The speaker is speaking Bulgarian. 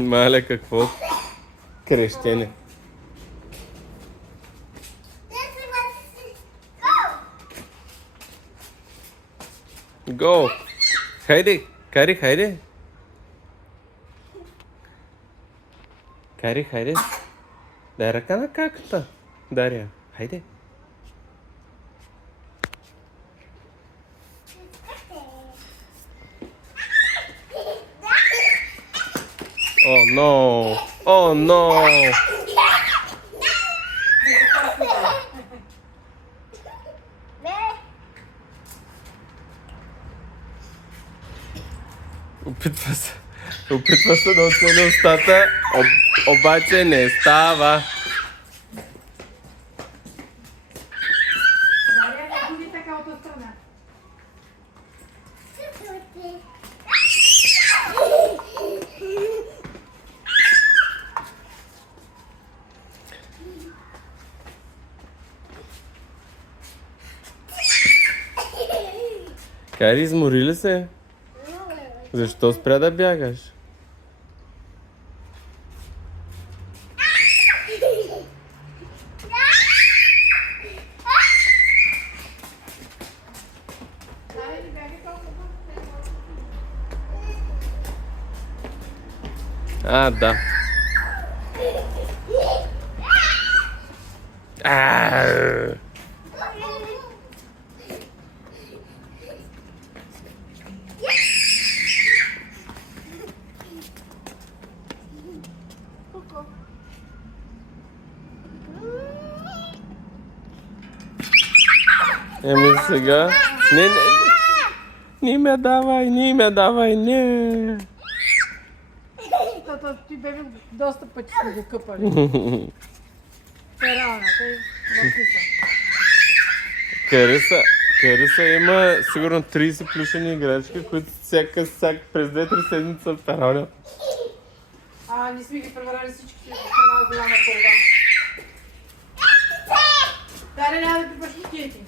Маля, какво? Крещене. Go! Хайде! Кари, хайде! Кари, хайде! Дай ръка на каката, Дария. Хайде! О, но! О, но! Опитва се да оцели устата, обаче не става. Дария, не губи така от страна. Кари, измори ли се? Защо спря да бягаш? Дария, не бягай толкова. А, да. Ау! Еми сега... Не, не ме давай, не. Тото ти бебе доста пъти сме го къпали. Перална, тъй въписа. Кариса има сигурно 30 плюшени играчки, които през 2-3 седмица пералят. Не сме ги преварали всички в една голяма турба. Дария, няма да припаш кутиите.